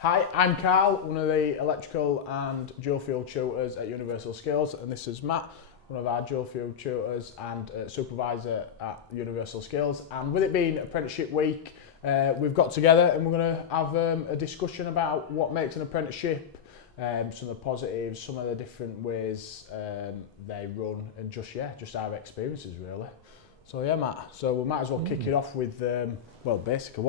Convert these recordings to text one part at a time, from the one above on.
Hi, I'm Carl, one of the electrical and dual fuel tutors at Universal Skills, and this is Matt, one of our dual fuel tutors and supervisor at Universal Skills. And with it being Apprenticeship Week, we've got together and we're going to have a discussion about what makes an apprenticeship, some of the positives, some of the different ways they run, and just our experiences really. So yeah, Matt, so we might as well kick it off with, basically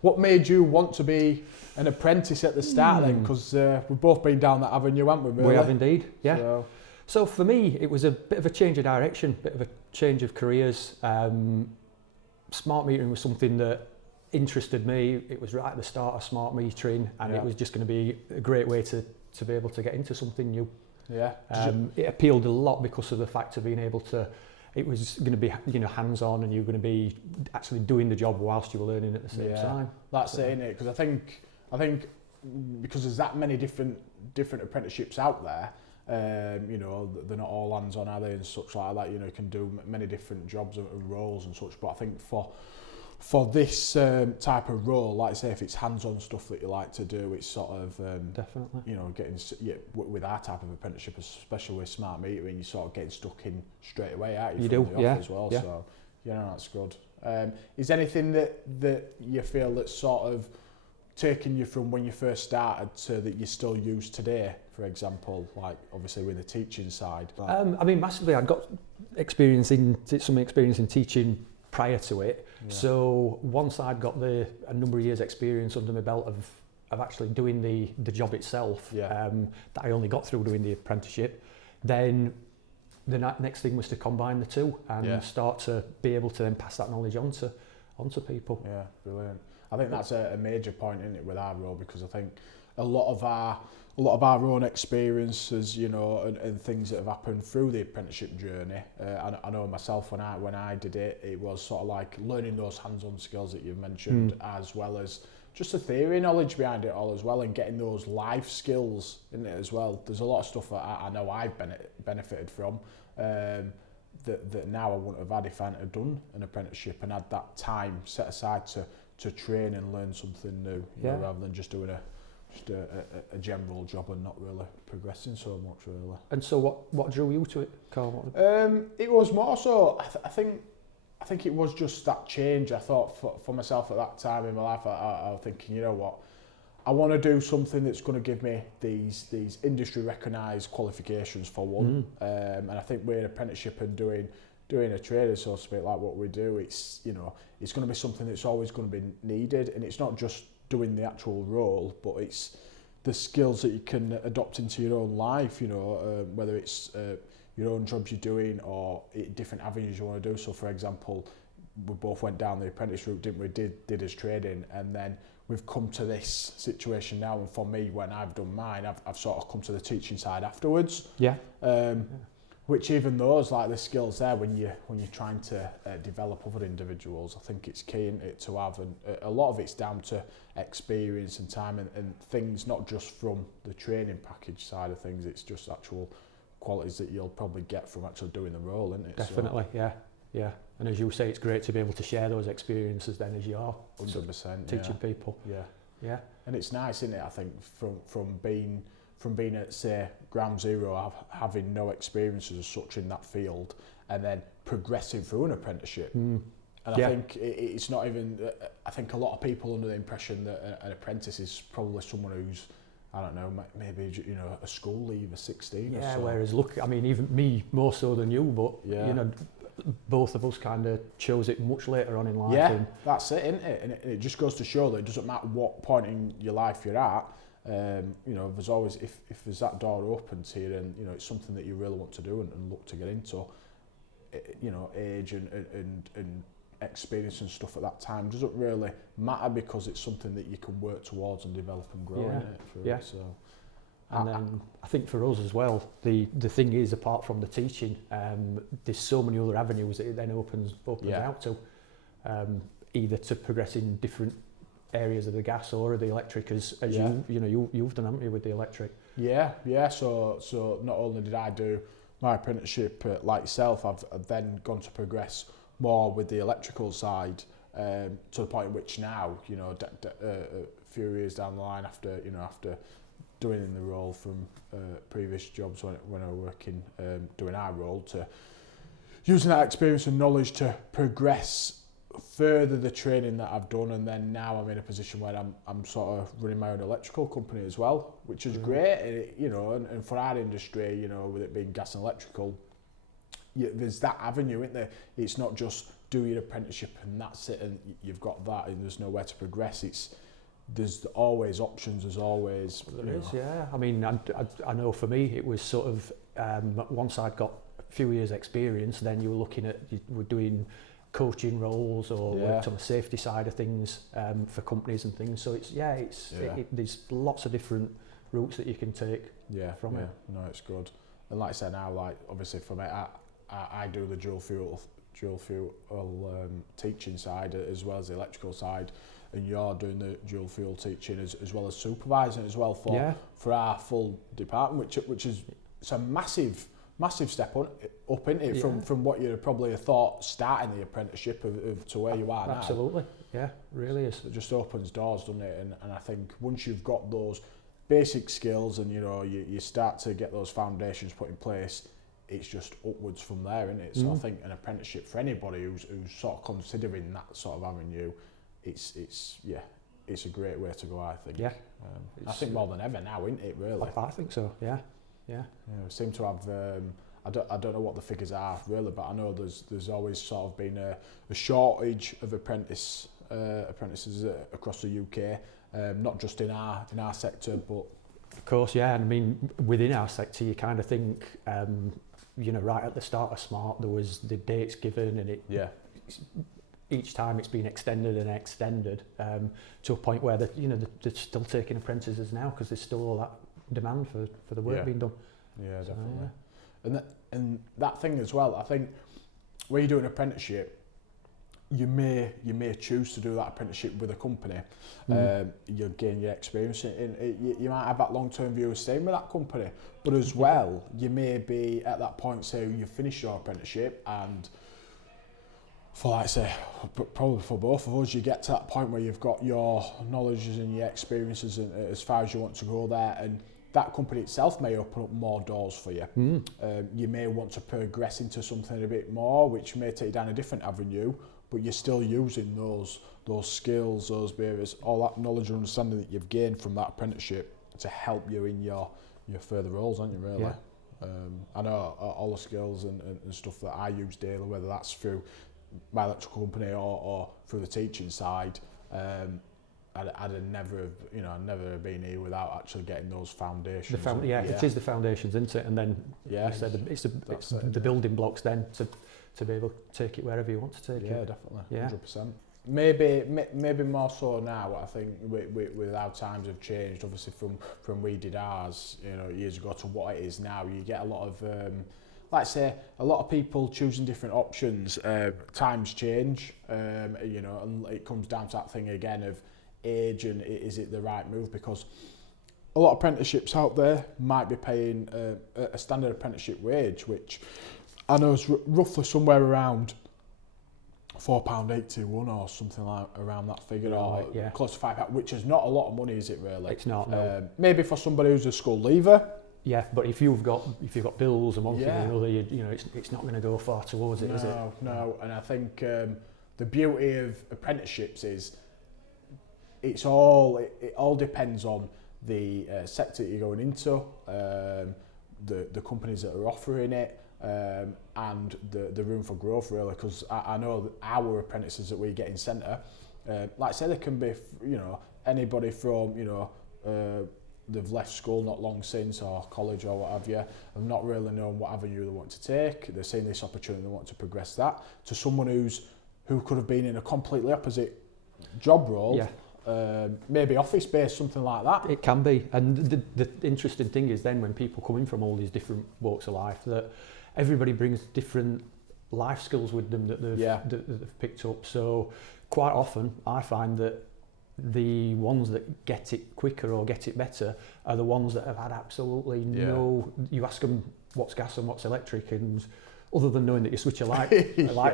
what made you want to be an apprentice at the start then? Because we've both been down that avenue, haven't we, really? We have indeed, yeah. So for me, it was a bit of a change of direction, bit of a change of careers. Smart metering was something that interested me. It was right at the start of smart metering, and it was just going to be a great way to be able to get into something new. Yeah. It appealed a lot because of the fact of being able to, it was going to be, hands-on, and you're going to be actually doing the job whilst you were learning at the same time. That's it, innit? Because I think because there's that many different apprenticeships out there, they're not all hands-on, are they, and such like that. You can do many different jobs and roles and such. But I think for this type of role, like I say, if it's hands-on stuff that you like to do, it's sort of definitely, getting with our type of apprenticeship, especially with smart metering, you're sort of getting stuck in straight away, aren't you? You from do, the off as well. Yeah. So that's good. Is there anything that you feel that's sort of taken you from when you first started to that you still use today, for example, like obviously with the teaching side? Massively. I'd got some experience in teaching prior to it. Yeah. So once I'd got a number of years experience under my belt of actually doing the job itself, that I only got through doing the apprenticeship, then the next thing was to combine the two and start to be able to then pass that knowledge onto people. Yeah, brilliant. I think that's a major point in it with our role, because I think a lot of our own experiences, and things that have happened through the apprenticeship journey. I know myself when I did it, it was sort of like learning those hands-on skills that you've mentioned, as well as just the theory knowledge behind it all as well, and getting those life skills in it as well. There's a lot of stuff that I know I've benefited from that now I wouldn't have had if I hadn't have done an apprenticeship and had that time set aside to train and learn something new, rather than just doing a general job and not really progressing so much, really. And so what drew you to it, Carl? It was more so, I think it was just that change. I thought for myself at that time in my life, I was thinking, you know what, I want to do something that's going to give me these industry recognised qualifications for one. And I think with an apprenticeship and doing a trade, so to speak, like what we do, it's it's going to be something that's always going to be needed, and it's not just doing the actual role, but it's the skills that you can adopt into your own life, whether it's your own jobs you're doing or different avenues you want to do. So for example, we both went down the apprentice route, didn't we? Did as trading, and then we've come to this situation now, and for me, when I've done mine, I've sort of come to the teaching side afterwards. Which even those, like the skills there, when you're trying to develop other individuals, I think it's key in it to have, and a lot of it's down to experience and time and things, not just from the training package side of things. It's just actual qualities that you'll probably get from actually doing the role, isn't it? Definitely, so, yeah. And as you say, it's great to be able to share those experiences then as you are 100% teaching people. Yeah. And it's nice, isn't it? I think from being at, say, ground zero, having no experiences as such in that field, and then progressing through an apprenticeship. And I think it's not even, I think a lot of people under the impression that an apprentice is probably someone who's, I don't know, maybe, a school leaver, 16 or so. Yeah, whereas even me more so than you, but, both of us kind of chose it much later on in life. Yeah, that's it, isn't it? And it just goes to show that it doesn't matter what point in your life you're at, there's always, if there's that door open to you, and it's something that you really want to do and look to get into, age and experience and stuff at that time doesn't really matter, because it's something that you can work towards and develop and grow in it. So, and then I think for us as well, the thing is, apart from the teaching, there's so many other avenues that it then opens out to, either to progress in different areas of the gas or the electric, as you've done, haven't you, with the electric? So not only did I do my apprenticeship like yourself, I've then gone to progress more with the electrical side, to the point in which now, few years down the line after doing the role from previous jobs when I was working doing our role, to using that experience and knowledge to progress further the training that I've done, and then now I'm in a position where I'm sort of running my own electrical company as well, which is great. And it, and for our industry, with it being gas and electrical, there's that avenue, isn't there? It's not just do your apprenticeship and that's it, and you've got that, and there's nowhere to progress. There's always options. There's always there is, yeah. I mean, I know for me it was sort of once I'd got a few years' experience, then you were looking at we're doing coaching roles or worked on the safety side of things for companies and things. So there's lots of different routes that you can take from it. No, it's good. And like I said, now, like obviously for me, I do the dual fuel teaching side as well as the electrical side, and you're doing the dual fuel teaching as well as supervising as well for our full department, which is it's a massive step up in it from what you'd probably have thought starting the apprenticeship of to where you are now. Absolutely, yeah, really is. It just opens doors, doesn't it? And I think once you've got those basic skills and you start to get those foundations put in place, it's just upwards from there, isn't it? So I think an apprenticeship for anybody who's sort of considering that sort of avenue, it's a great way to go, I think. Yeah. I think more than ever now, isn't it, really? I think so, yeah. We seem to have, I don't know what the figures are really, but I know there's always sort of been a shortage of apprentices across the UK, not just in our sector, but of course, yeah. And I mean, within our sector, you kind of think, right at the start of Smart, there was the dates given, and each time it's been extended and extended to a point where they're still taking apprentices now because there's still all that demand for the work being done. Yeah, definitely. And that thing as well, I think when you do an apprenticeship, you may choose to do that apprenticeship with a company. You'll gain your experience, and you might have that long-term view of staying with that company. But as well, you may be at that point, say you finish your apprenticeship, and for like say, probably for both of us, you get to that point where you've got your knowledges and your experiences and as far as you want to go there, and that company itself may open up more doors for you. You may want to progress into something a bit more, which may take you down a different avenue, but you're still using those skills, those behaviours, all that knowledge and understanding that you've gained from that apprenticeship to help you in your further roles, aren't you, really? Yeah. I know all the skills and stuff that I use daily, whether that's through my electrical company or through the teaching side, I'd never have been here without actually getting those foundations. It is the foundations, isn't it? And then it's the building blocks then to be able to take it wherever you want to take it. Yeah, definitely, 100%. Maybe more so now. I think with how times have changed, obviously from we did ours, years ago to what it is now. You get a lot of like I say, a lot of people choosing different options. Times change, and it comes down to that thing again of age and is it the right move, because a lot of apprenticeships out there might be paying a standard apprenticeship wage, which I know is roughly somewhere around £4.81 or something like around that figure, or close to £5, which is not a lot of money, is it really? It's not. No. Maybe for somebody who's a school leaver. Yeah, but if you've got bills and one thing or another, it's not going to go far towards it, is it? No. And I think the beauty of apprenticeships is it all depends on the sector that you're going into, the companies that are offering it, and the room for growth, really. Because I know that our apprentices that we get in centre, like I say, they can be anybody from they've left school not long since, or college or what have you, and not really known what avenue they want to take. They're seeing this opportunity, they want to progress that, to someone who could have been in a completely opposite job role, maybe office-based, something like that. It can be, and the interesting thing is then when people come in from all these different walks of life, that everybody brings different life skills with them that they've picked up. So quite often I find that the ones that get it quicker or get it better are the ones that have had absolutely no. You ask them what's gas and what's electric, and other than knowing that you switch a light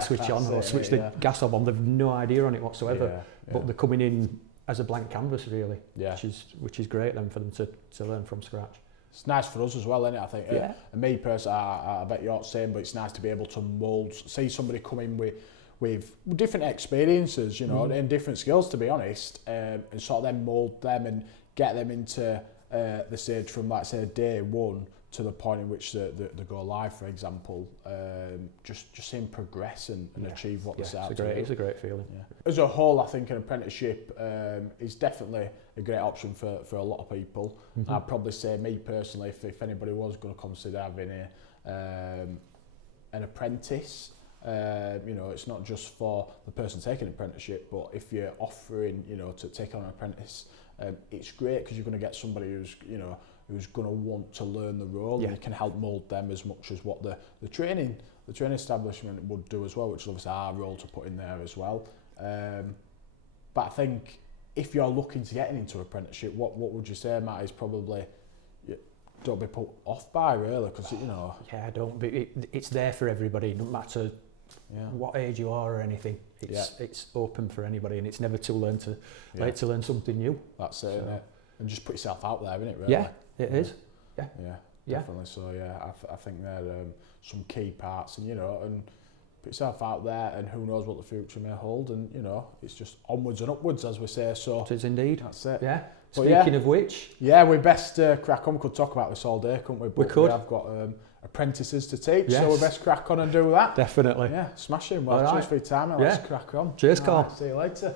switch on or switch the gas on, they've no idea on it whatsoever. But they're coming in as a blank canvas, really. Yeah. Which is great then for them to learn from scratch. It's nice for us as well, isn't it? I think. Yeah. And me personally, I bet you're the same, but it's nice to be able to mould, see somebody come in with different experiences, you know, and different skills, to be honest, and sort of then mould them and get them into the stage from, like, say, day one to the point in which they go live, for example. Just seeing progress and achieve what they set out to do. It's a great feeling. Yeah. As a whole, I think an apprenticeship is definitely a great option for a lot of people. I'd probably say, me personally, if anybody was going to consider having an apprentice, you know, it's not just for the person taking an apprenticeship, but if you're offering, you know, to take on an apprentice, it's great because you're going to get somebody who's, you know, who's going to want to learn the role, and you can help mould them as much as what the training establishment would do as well, which is obviously our role to put in there as well. But I think if you're looking to get into apprenticeship, what would you say, Matt, is probably, don't be put off by, really, because, you know... Yeah, don't be. It's there for everybody, no matter what age you are or anything. It's open for anybody, and it's never too late to learn something new. That's it, isn't it? And just put yourself out there, isn't it, really? Yeah, it is. Yeah, Definitely. So, I think they're some key parts, and, you know, and put yourself out there, and who knows what the future may hold, and, you know, it's just onwards and upwards, as we say. So it is indeed. That's it. Yeah. Speaking of which... Yeah, we best crack on. We could talk about this all day, couldn't we? But we could. I've got apprentices to teach, so we best crack on and do that. Definitely. Yeah, smashing. Well, cheers for your time, and let's crack on. Cheers, Carl. See you later.